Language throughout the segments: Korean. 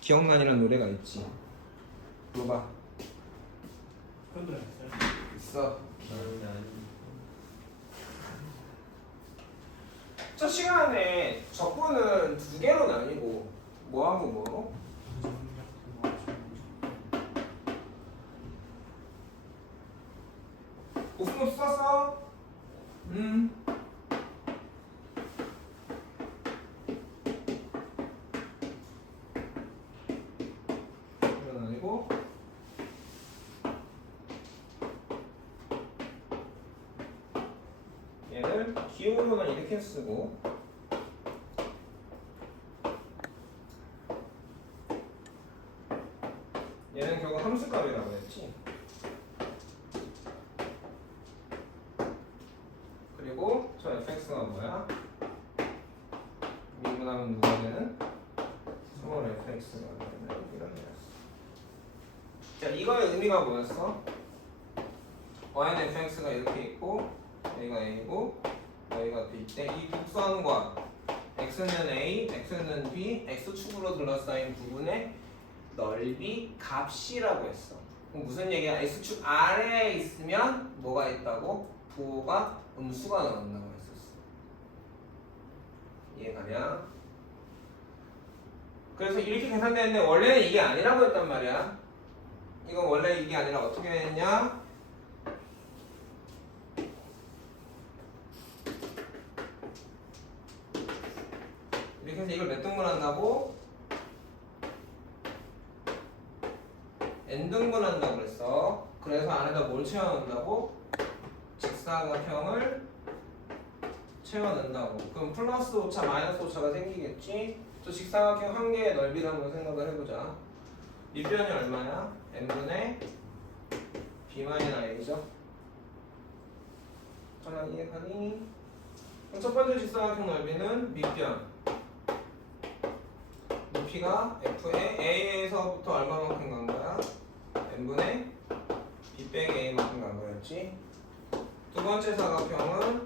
기억난이라는 노래가 있지. 물어봐. 그것도 있어요. 있어. 첫 시간에 적분은 두 개로 나뉘고 뭐하고 뭐로? 곱셈 썼어? 이건 아니고 얘를 기호로는 이렇게 쓰고 얘는 결국 함수값이라고 했지. 그리고 저 fx가 뭐야? 미분하면 누가 되는? 스몰 fx가 되는 이런 거였어. 자, 이거의 의미가 뭐였어? y는 fx가 이렇게 있고 y가 a고 y가 b 때 이 곡선과 x는 a, x는 b, x축으로 둘러싸인 부분의 넓이 값이라고 했어. 그럼 무슨 얘기야? x축 아래에 있으면 뭐가 있다고? 부호가 음수가 나온다고 했었어. 이해가냐? 그래서 이렇게 계산되는데 원래는 이게 아니라고 했단 말이야. 이건 원래 이게 아니라 어떻게 했냐? 이렇게 해서 이걸 몇 등분 한다고? n등분 한다고 그랬어. 그래서 안에다 뭘 채워넣는다고? 직사각형을 채워넣는다고. 그럼 플러스 오차 마이너스 오차가 생기겠지? 또 직사각형 한 개의 넓이를 한번 생각을 해보자. 밑변이 얼마야? n분의 b-i죠? 하나 이해가니? 그럼 첫 번째 직사각형 넓이는 밑변 높이가 f의 a에서부터 얼마만큼 간 거야? n분의 b 빼기 a만큼 간 거였지? 두 번째 사각형은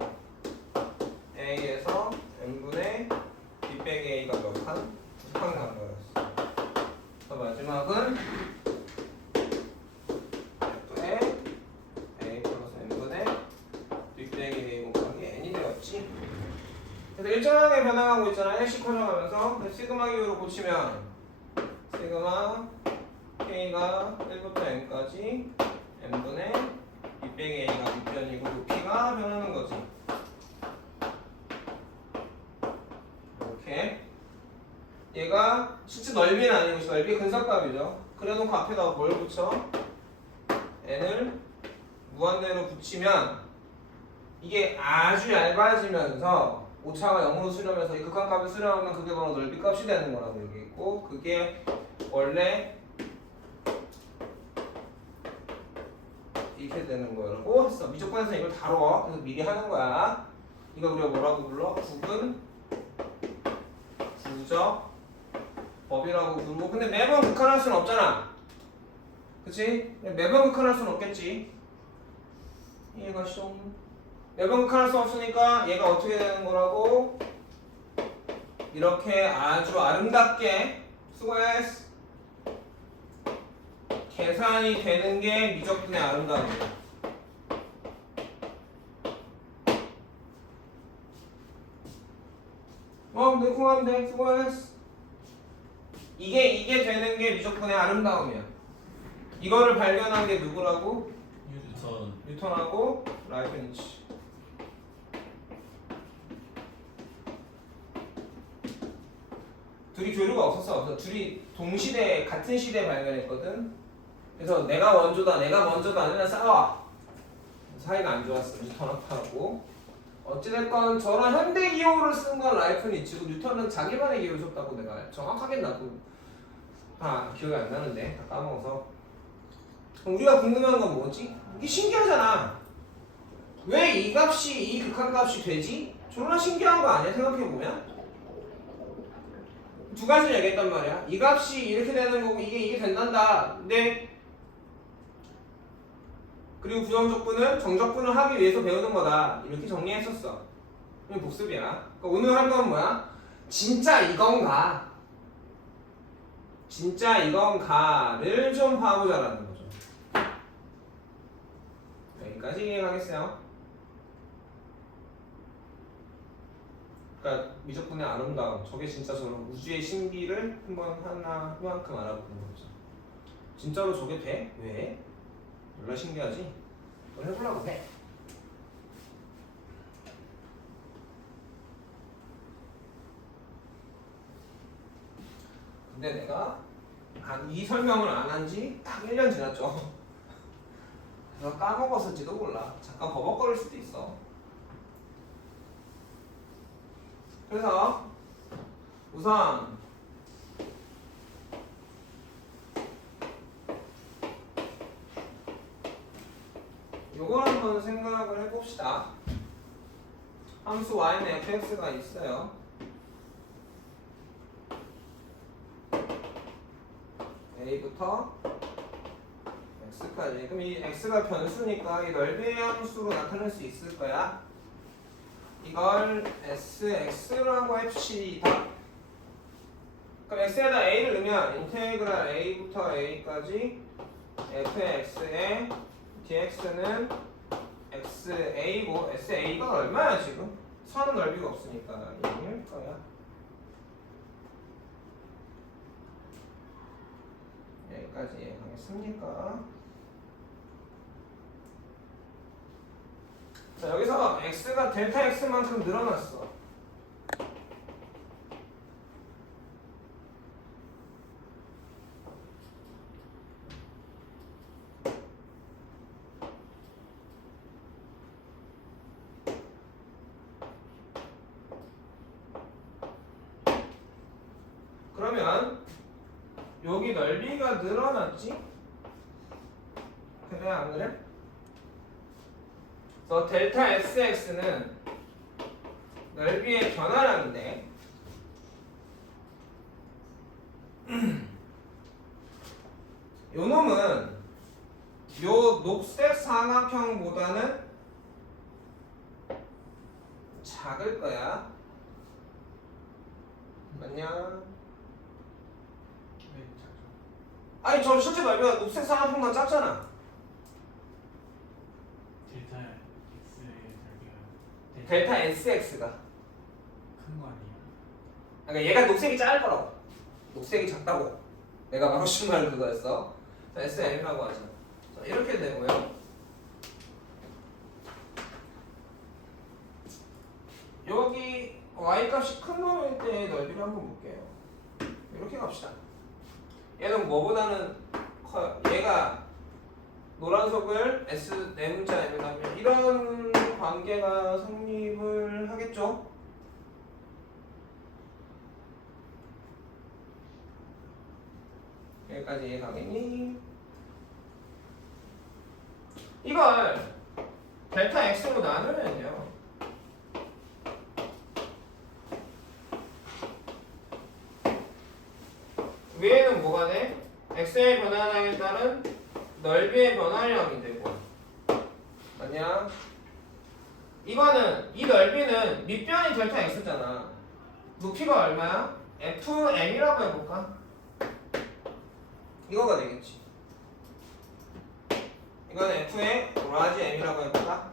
a에서 n분의 b 빼기 a가 몇 칸? 2칸 간 거였어. 또 마지막은 f의 a 플러스 n분의 b 빼기 a 곱하기 n이 되었지. 그래서 일정하게 변화하고 있잖아. 1씩 커져가면서 시그마 기호로 고치면 시그마 k가 1부터 n까지 n분의 b 빼기 a가 밑변이고 높이가 변하는 거지. 이렇게 얘가 실제 넓이는 아니고 넓이 근사값이죠. 그래놓고 앞에다 뭘 붙여? n을 무한대로 붙이면 이게 아주 얇아지면서 오차가 0으로 수렴해서 이 극한값이 수렴하면 그게 바로 넓이값이 되는 거라고 얘기했고, 그게 원래 이렇게 되는 거라고 했어. 미적분에서 이걸 다뤄. 그래서 미리 하는 거야. 이거 우리가 뭐라고 불러? 구분 부적 법이라고 부르고, 근데 매번 극한할 수는 없잖아. 그치? 매번 극한할 수는 없겠지. 이해가 좀 매번 극한할 수 없으니까 얘가 어떻게 되는 거라고? 이렇게 아주 아름답게 수고했어. 계산이 되는 게 미적분의 아름다움이야. 매콤하면 돼. 수고했어. 이게 되는 게 미적분의 아름다움이야. 이거를 발견한 게 누구라고? 뉴턴하고 라이프니츠. 둘이 교류가 없었어. 그래서 둘이 동시대 같은 시대에 발견했거든. 그래서 내가 원조다 하면 싸워. 사이가 안 좋았어. 뉴턴하고. 어찌됐건 저런 현대 기호를 쓴 건 라이프니츠고, 뉴턴은 자기만의 기호를 썼다고 내가 정확하게 나도 기억이 안 나는데 다 까먹어서. 그럼 우리가 궁금한 건 뭐지? 이게 신기하잖아. 왜 이 값이 이 극한값이 되지? 졸라 신기한 거 아니야? 생각해보면 두 가지를 얘기했단 말이야. 이 값이 이렇게 되는 거고 이게 된단다. 근데 그리고 부정적분은 정적분을 하기 위해서 배우는 거다. 이렇게 정리했었어. 이건 복습이야. 그러니까 오늘 할 건 뭐야? 진짜 이건가? 진짜 이건가를 좀 봐보자라는 거죠. 여기까지 이해가겠어요? 그러니까 미적분의 아름다움, 저게 진짜 저런 우주의 신비를 한번 하나만큼 알아보는 거죠. 진짜로 저게 돼? 왜? 몰라 신기하지? 뭘 해보려고 해. 근데 내가 이 설명을 안 한 지 딱 1년 지났죠. 그래서 까먹었을지도 몰라. 잠깐 버벅거릴 수도 있어. 그래서 우선 요걸 한번 생각을 해봅시다. 함수 y는 fx가 있어요. a부터 x까지. 그럼 이 x가 변수니까 이 넓이의 함수로 나타낼 수 있을 거야. 이걸 sx라고 합시다. 그럼 x에다 a를 넣으면 인테그랄 a부터 a까지 fx의 dx는 xa고 sa가 얼마야 지금? 선은 넓이가 없으니까 0일 거야. 여기까지 이해가겠습니까? 자, 여기서 x가 델타 x만큼 늘어났어. 그러면 여기 넓이가 늘어났지? 그래 안 그래? 그래서 델타 sx는 넓이의 변화량인데 요 놈은 요 녹색 삼각형보다는 작을 거야. 맞냐? 아니 저 실제 넓이가 녹색 삼각형보다 작잖아. 델타 x의 넓이가 델타 sx가 큰 거 아니에요? 그러니까 얘가 녹색이 작을 거라고. 녹색이 작다고. 내가 바로 신 말은 그거였어. 자, SM이라고 하자. 자, 이렇게 되고요. 여기 y 값이 큰 놈일 때의 넓이를 한번 볼게요. 이렇게 갑시다. 얘는 뭐보다는 커요. 얘가 노란 속을 S 네 문자 M이라면 이런 관계가 성립을 하겠죠. 여기까지 이해가겠니? 이걸 델타 x로 나누면요 위에는 뭐가 돼? x의 변화량에 따른 넓이의 변화량이 되고 맞냐? 이거는 이 넓이는 밑변이 델타 x잖아. 높이가 얼마야? fm이라고 해볼까? 이거가 되겠지. 이건 f의 라지 m이라고 해볼까?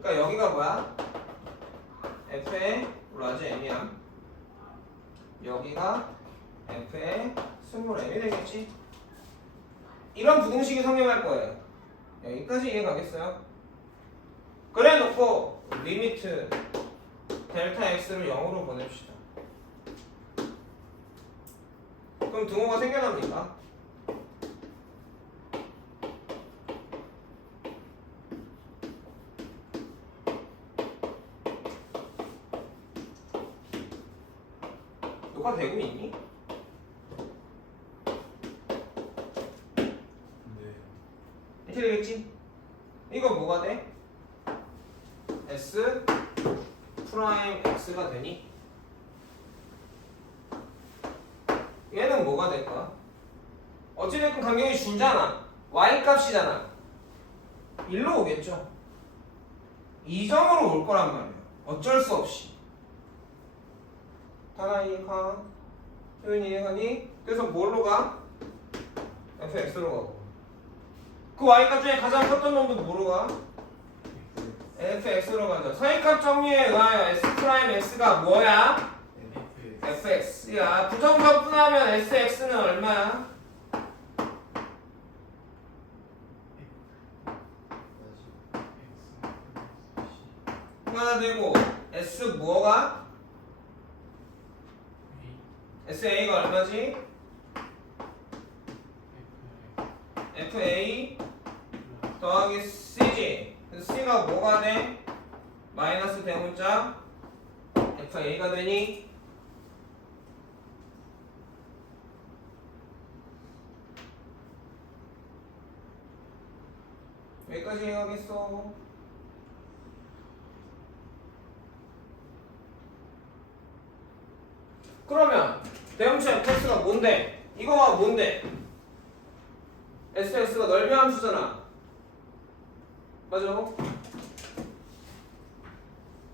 그러니까 여기가 뭐야? f의 라지 m이야. 여기가 f의 스몰 m이 되겠지. 이런 부등식이 성립할 거예요. 여기까지 이해가겠어요? 그래 놓고 리미트 델타 x를 0으로 보냅시다. 그럼 등호가 생겨납니까? 녹화되고 있니? 네. 이렇게 되겠지? 이거 뭐가 돼? S 프라임 X가 되니? 얘는 뭐가 될까? 어찌됐든 간격이 줄잖아. Y 값이잖아. 1로 오겠죠? 2점으로 올 거란 말이야. 어쩔 수 없이. 다나 이해가? 효윤이 이해가니? 그래서 뭘로 가? fx로 가고 그 y값 중에 가장 컸던 놈도 뭐로 가? fx로 가죠. 서해값 정리에 의하여 s'가 뭐야? fx야. 부정적분하면 sx는 얼마야? 하나 되고 s 뭐가? sa가 얼마지? fa 더하기 c지. 그래서 c가 뭐가 돼? 마이너스 대문자 fa가 되니? 여기까지 해야겠어. 그러면 대문자 fx가 뭔데? 이거가 뭔데? sx가 넓이 함수잖아. 맞아?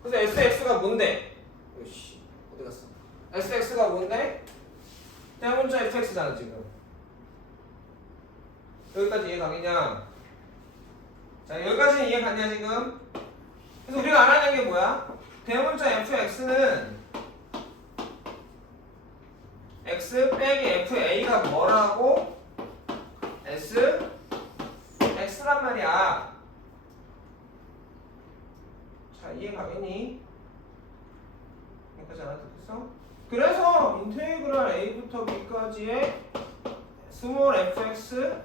그래서 sx가 뭔데? 오씨 어디 갔어? sx가 뭔데? 대문자 fx잖아 지금. 여기까지 이해 가겠냐? 자 여기까지 이해 갔냐 지금? 그래서 우리가 알아야 되는 게 뭐야? 대문자 fx는 x 빼기 fa가 뭐라고? x란 말이야. 자 이해 가겠니? 여기까지 알아듣겠어? 그래서 인테그랄 a부터 b까지의 스몰 fx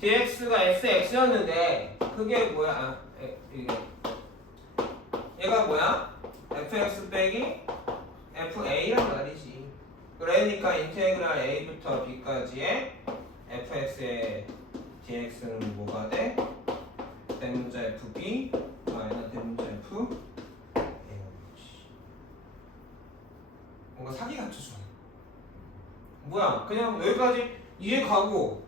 dx가 sx였는데 그게 뭐야? 얘가 뭐야? fx 빼기 fa란 말이지. 그러니까 인테그랄 a부터 b까지의 fx의 dx는 뭐가 돼? 대문자 fb 마이너스 대문자 f 뭔가 사기 같죠 좀. 뭐야 그냥 여기까지 이해 가고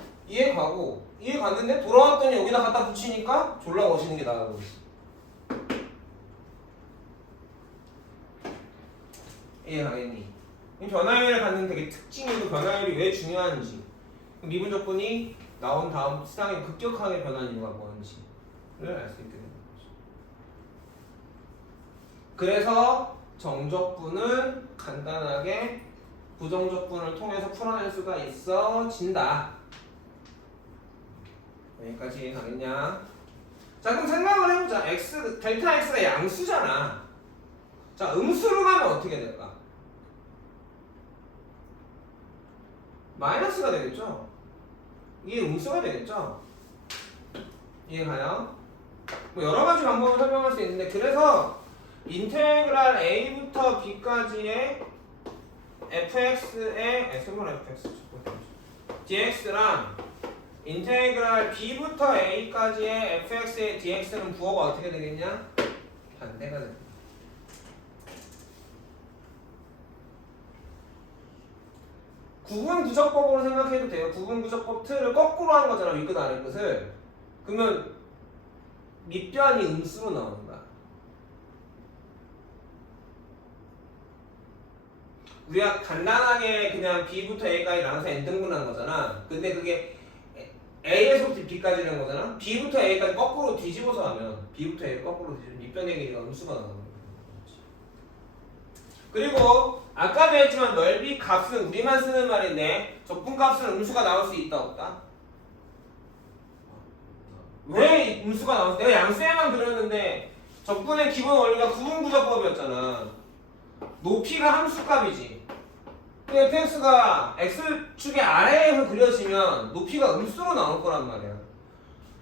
갔는데 돌아왔더니 여기다 갖다 붙이니까 졸라 멋있는 게 나가고 있어. 이해하겠니? 변화율을 갖는 되게 특징이고 변화율이 왜 중요한지 미분 조건이 나온 다음 수량이 급격하게 변하는 이유가 뭔지를 알 수 있게 되는 거죠. 그래서 정적분은 간단하게 부정적분을 통해서 풀어낼 수가 있어진다. 여기까지 이해가겠냐? 자 그럼 생각을 해보자. 델타 x가 양수잖아. 자 음수로 가면 어떻게 될까? 마이너스가 되겠죠? 이게 음수가 되겠죠? 이해가요? 뭐 여러 가지 방법을 설명할 수 있는데 그래서 인테그랄 a부터 b까지의 fx의 스몰 fx dx랑 인테그랄 b부터 a까지의 fx의 dx는 부호가 어떻게 되겠냐? 반대가 됩니다. 구분구적법으로 생각해도 돼요. 구분구적법 틀을 거꾸로 하는 거잖아. 윗끝 아래끝을. 그러면 밑변이 음수로 나오는 거야. 우리가 간단하게 그냥 B부터 A까지 나눠서 N등분한 거잖아. 근데 그게 A에서부터 B까지 된 거잖아. B부터 A까지 거꾸로 뒤집어서 하면 B부터 A를 거꾸로 뒤집으면 밑변의 길이가 음수가 나오는 거야. 그리고 아까도 했지만 넓이 값은 우리만 쓰는 말인데 적분 값은 음수가 나올 수 있다 없다? 왜 음수가 나올 수 있다? 내가 양수에만 그렸는데 적분의 기본 원리가 구분구조법이었잖아. 높이가 함수값이지. fx가 x축의 아래에서 그려지면 높이가 음수로 나올 거란 말이야.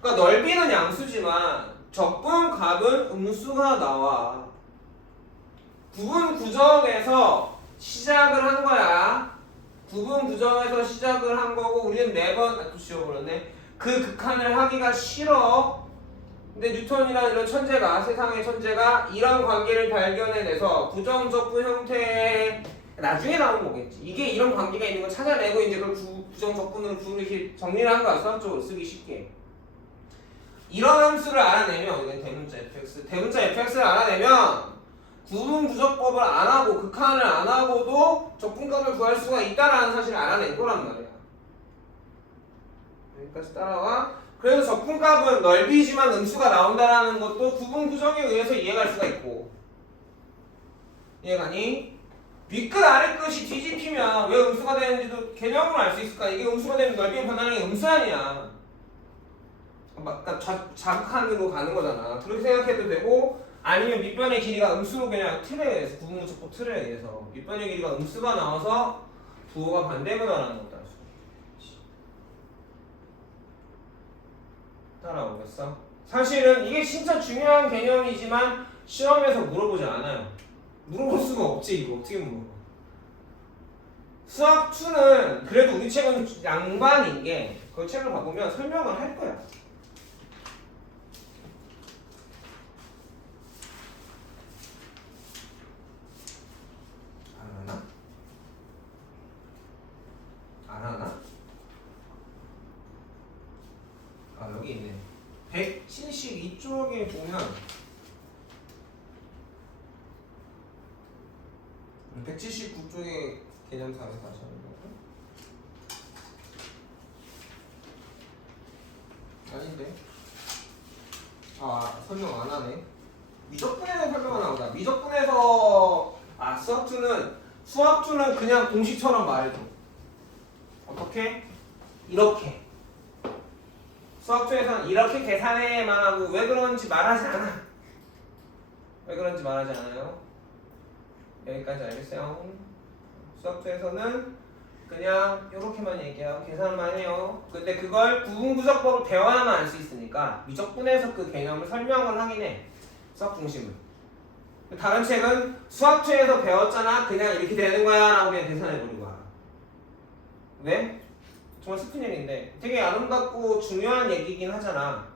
그러니까 넓이는 양수지만 적분 값은 음수가 나와. 구분 구정에서 시작을 한 거야. 구분 구정에서 시작을 한 거고 우리는 매번 지워버렸네. 그 극한을 하기가 싫어. 근데 뉴턴이라는 이런 천재가 세상의 천재가 이런 관계를 발견해내서 부정적분 형태의 나중에 나온 거겠지. 이게 이런 관계가 있는 걸 찾아내고 이제 그걸 부정적분으로 이렇게 정리를 한 거야. 수학적으로 쓰기 쉽게. 이런 함수를 알아내면 이건 대문자 fx. 대문자 fx를 알아내면 구분구조법을 안 하고 극한을 안 하고도 적분값을 구할 수가 있다라는 사실을 알아낸 거란 말이야. 여기까지 따라와. 그래서 적분값은 넓이지만 음수가 나온다라는 것도 구분구정에 의해서 이해갈 수가 있고. 이해가니? 윗끝 아래끝이 뒤집히면 왜 음수가 되는지도 개념으로 알 수 있을까? 이게 음수가 되면 넓이의 변화량이 음수 아니야. 그러니까 자극하는 가는 거잖아. 그렇게 생각해도 되고, 아니면 밑변의 길이가 음수로 그냥 틀에 의해서 구분구조법 틀에 의해서 밑변의 길이가 음수가 나와서 부호가 반대보다라는 것도 알 수 있지. 따라오겠어? 사실은 이게 진짜 중요한 개념이지만 시험에서 물어보지 않아요. 물어볼 수가 없지. 이거 어떻게 물어봐. 수학 2는 그래도 우리 책은 양반인 게 그 책을 봐보면 설명을 할 거야. 안 하나? 아, 여기 있네. 172쪽에 보면 179쪽에 개념사를 다시 하는 거고. 아닌데? 아, 설명 안 하네. 미적분에서 설명을 나오다. 미적분에서 수학2는 그냥 공식처럼 말해줘. 어떻게? 이렇게. 수학2에서는 이렇게 계산해만 하고 왜 그런지 말하지 않아. 왜 그런지 말하지 않아요. 여기까지 알겠어요? 수학2에서는 그냥 이렇게만 얘기하고 계산만 해요. 근데 그걸 구분구조법으로 배워야만 알 수 있으니까 미적분에서 그 개념을 설명을 하긴 해. 수학 중심을. 다른 책은 수학2에서 배웠잖아. 그냥 이렇게 되는 거야 라고 그냥 계산해버리고 와. 왜? 정말 슬픈 얘기인데 되게 아름답고 중요한 얘기긴 하잖아.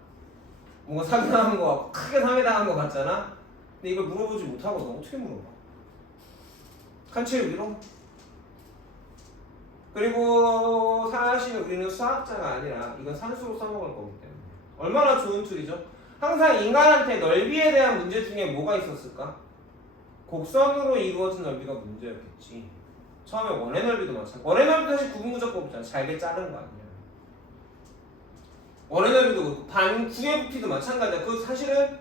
뭔가 사기당한 거 같고 크게 상해당한 거 같잖아. 근데 이걸 물어보지 못하고 너 어떻게 물어봐? 칸체를 위로? 그리고 사실 우리는 수학자가 아니라 이건 산수로 써먹을 거기 때문에 얼마나 좋은 툴이죠? 항상 인간한테 넓이에 대한 문제 중에 뭐가 있었을까? 곡선으로 이루어진 넓이가 문제였겠지. 처음에 원의 넓이도 마찬가지. 원의 넓이도 사실 구분구조법이잖아. 잘게 자른 거 아니야. 원의 넓이도 구의 부피도 마찬가지야. 그 사실은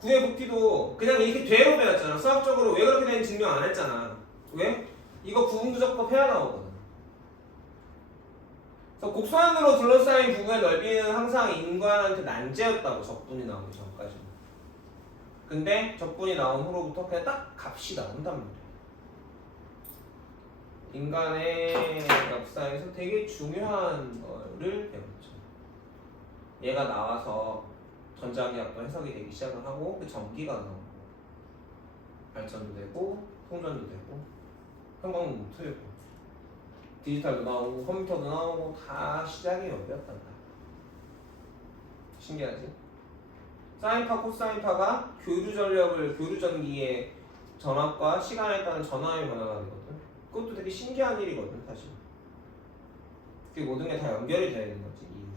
구의 부피도 그냥 이렇게 되로 배웠잖아. 수학적으로 왜 그렇게 되는지 증명 안 했잖아. 왜? 이거 구분구조법 해야 나오거든. 그래서 곡선으로 둘러싸인 부분의 넓이는 항상 인간한테 난제였다고. 적분이 나오기 전까지는. 근데 적분이 나온 후로부터 그냥 딱 값이 나온단 말이야. 인간의 역사에서 되게 중요한 거를 배웠죠. 얘가 나와서 전자기압도 해석이 되기 시작을 하고 그 전기가 나오고 발전도 되고 통전도 되고 형광등도 트이고 디지털도 나오고 컴퓨터도 나오고 다 시작이 여기였단다. 신기하지? 사인파 코사인파가 교류전기의 전압과 시간에 따른 전압의 변화가 되거든. 그것도 되게 신기한 일이거든 사실. 그게 모든 게 다 연결이 되어 있는 거지 이 이유는.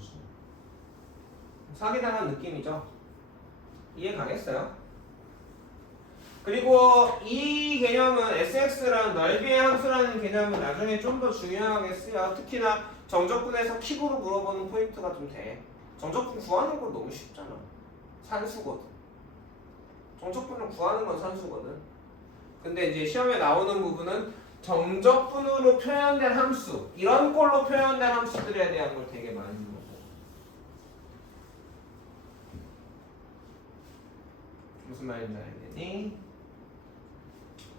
사기당한 느낌이죠. 이해 가겠어요? 그리고 이 개념은 SX라는 넓이의 함수라는 개념은 나중에 좀 더 중요하게 쓰여. 특히나 정적분에서 킥으로 물어보는 포인트가 좀 돼. 정적분 구하는 건 너무 쉽잖아. 산수거든. 정적분을 구하는 건 산수거든. 근데 이제 시험에 나오는 부분은 정적분으로 표현된 함수, 이런 꼴로 표현된 함수들에 대한 걸 되게 많이 물어보. 무슨 말인지 알겠니?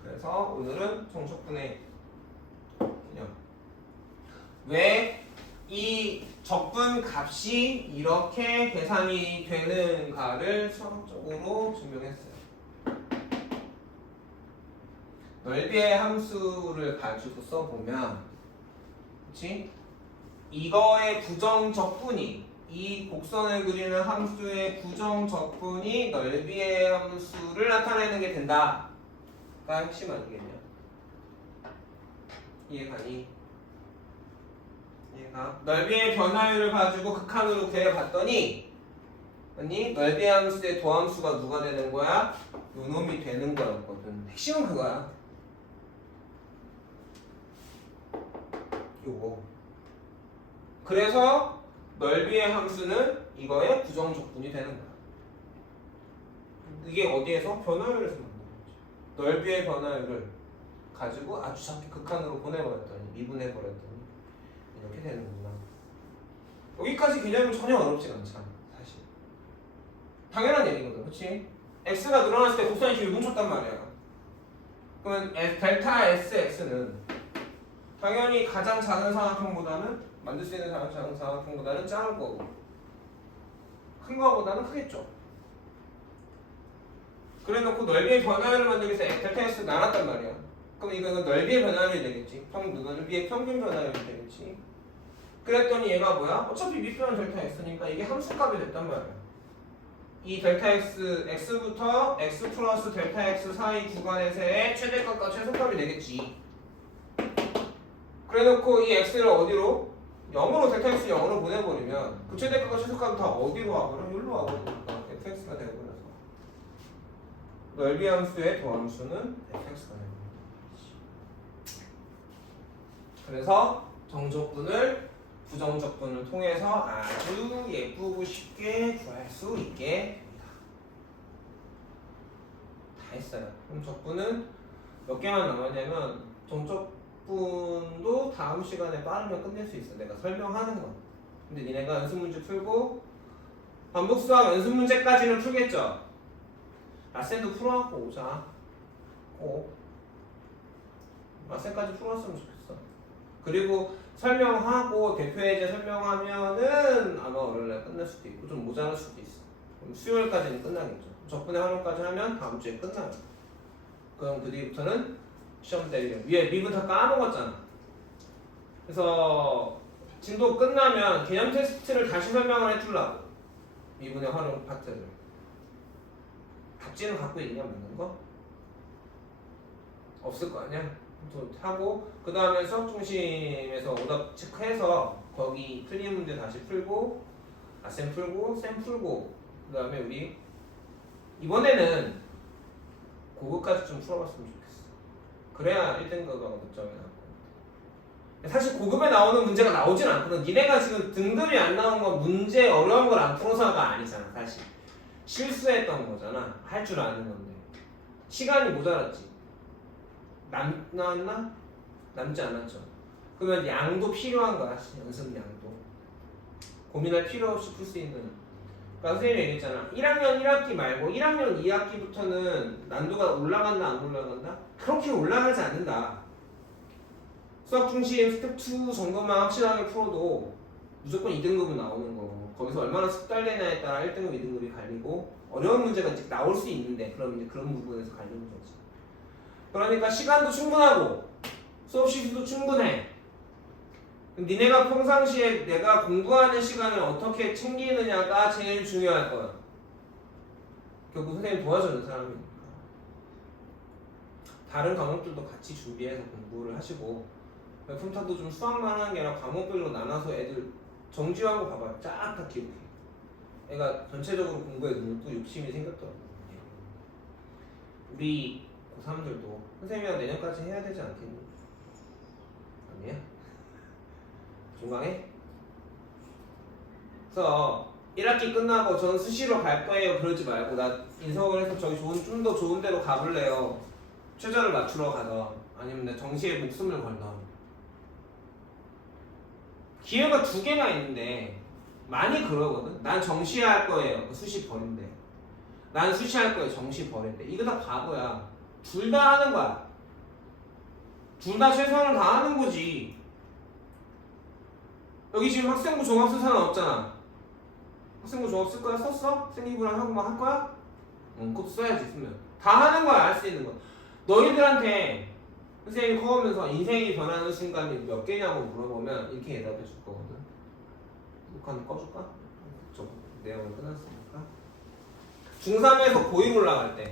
그래서 오늘은 정적분의 개념. 왜 이 적분 값이 이렇게 계산이 되는가를 수학적으로 증명했어요. 넓이의 함수를 가지고 써보면, 그치? 이거의 부정적분이, 이 곡선을 그리는 함수의 부정적분이 넓이의 함수를 나타내는 게 된다가 핵심 아니겠냐? 이해가니? 이해가? 넓이의 변화율을 가지고 극한으로 구해봤더니 아니 넓이 함수의 도함수가 누가 되는 거야? 요 놈이 되는 거였거든. 핵심은 그거야. 요거. 그래서 넓이의 함수는 이거의 부정적분이 되는 거야. 이게 어디에서? 변화율에서 만든 거지. 넓이의 변화율을 가지고 아주 작게 극한으로 보내버렸더니 미분해버렸더니 이렇게 되는구나. 여기까지 개념은 전혀 어렵지가 않잖아 사실. 당연한 얘기거든, 그렇지? x가 늘어났을 때 곡선이 길게 뭉쳤단 말이야. 그러면 델타 sx는 당연히 가장 작은 삼각형보다는 만들 수 있는 가장 작은 삼각형보다는 작을 거고 큰 거보다는 크겠죠. 그래놓고 넓이의 변화율을 만들기 위해서 델타 s 나눴단 말이야. 그럼 이거는 넓이의 변화율이 되겠지. 넓이의 평균 변화율이 되겠지. 그랬더니 얘가 뭐야? 어차피 밑변은 델타 x니까 이게 함수값이 됐단 말이야. 이 델타 x, x부터 x 플러스 델타 x 사이 구간에서의 최대값과 최소값이 되겠지. 그래놓고 이 x를 어디로? 0으로 델타 x 0으로 보내버리면 그 최대값과 최소값은 다 어디로 와버려? 여기로 와버리니까 fx가 되어버려서 넓이 함수의 도함수는 fx가 되는 거지. 그래서 정적분을 부정적분을 통해서 아주 예쁘고 쉽게 구할 수 있게 됩니다. 다 했어요. 그럼 적분은 몇 개만 남았냐면 정적분도 다음 시간에 빠르면 끝낼 수 있어. 내가 설명하는 건. 근데 니네가 연습 문제 풀고 반복수학 연습 문제까지는 풀겠죠? 라센도 풀어갖고 오자. 꼭 라센까지 풀어왔으면 좋겠어. 그리고 설명하고 대표 예제 설명하면은 아마 월요일날 끝날 수도 있고 좀 모자랄 수도 있어. 그럼 수요일까지는 끝나겠죠. 적분의 활용까지 하면 다음 주에 끝나요. 그럼 그 뒤부터는 시험 때리면 위에 미분 다 까먹었잖아. 그래서 진도 끝나면 개념 테스트를 다시 설명을 해주려고 미분의 활용 파트를. 답지는 갖고 있냐 맞는 거? 없을 거 아니야? 또 하고 그 다음에 수학 중심에서 오답 체크해서 거기 틀린 문제 다시 풀고 쌤 풀고 쌤 풀고 그 다음에 우리 이번에는 고급까지 좀 풀어봤으면 좋겠어. 그래야 1등급하고 득점이 나올 거야. 사실 고급에 나오는 문제가 나오진 않거든. 니네가 지금 등급이 안 나온 건 문제 어려운 걸 안 풀어서가 아니잖아. 사실 실수했던 거잖아. 할 줄 아는 건데 시간이 모자랐지. 나왔나? 남지 않았죠. 그러면 양도 필요한 거야. 연습 양도. 고민할 필요 없이 풀 수 있는. 그러니까 선생님이 얘기했잖아. 1학년 1학기 말고 1학년 2학기부터는 난도가 올라간다 안 올라간다? 그렇게 올라가지 않는다. 수학 중심 스텝 2 정도만 확실하게 풀어도 무조건 2등급은 나오는 거고 거기서 얼마나 숙달되냐에 따라 1등급, 2등급이 갈리고 어려운 문제가 이제 나올 수 있는데 그럼 이제 그런 부분에서 갈리는 거지. 그러니까 시간도 충분하고 수업 시간도 충분해. 니네가 평상시에 내가 공부하는 시간을 어떻게 챙기느냐가 제일 중요할 거야. 결국 선생님 도와주는 사람이니까. 다른 과목들도 같이 준비해서 공부를 하시고 품타도 좀 수학만 하는 게 아니라 과목별로 나눠서 애들 정지하고 봐봐. 쫙 다 기록해. 애가 전체적으로 공부에 또 욕심이 생겼더라고. 우리 고3들도 선생님이랑 내년까지 해야 되지 않겠니? 아니야? 중간에? 그래서 1학기 끝나고 전 수시로 갈 거예요 그러지 말고 나 인서울 해서 저기 좀 더 좋은 데로 가볼래요. 최저를 맞추러 가던 아니면 내 정시에 목숨을 걸던 기회가 두 개가 있는데 많이 그러거든. 난 정시 할 거예요. 수시 버린대. 난 수시 할 거예요. 정시 버린대. 이거 다 바보야. 둘 다 하는 거야. 둘 다 최선을 다하는 거지. 여기 지금 학생부 종합 쓸 사람 없잖아. 학생부 종합 쓸 거야? 썼어? 생기부랑 하고 막 할 거야? 응, 그것도 써야지. 쓰면 다 하는 거야. 알 수 있는 거. 너희들한테 선생님이 커오면서 인생이 변하는 순간이 몇 개냐고 물어보면 이렇게 대답해 줄 거거든. 녹화는 꺼줄까? 저 내용은 끝났으니까. 중3에서 고1 올라갈 때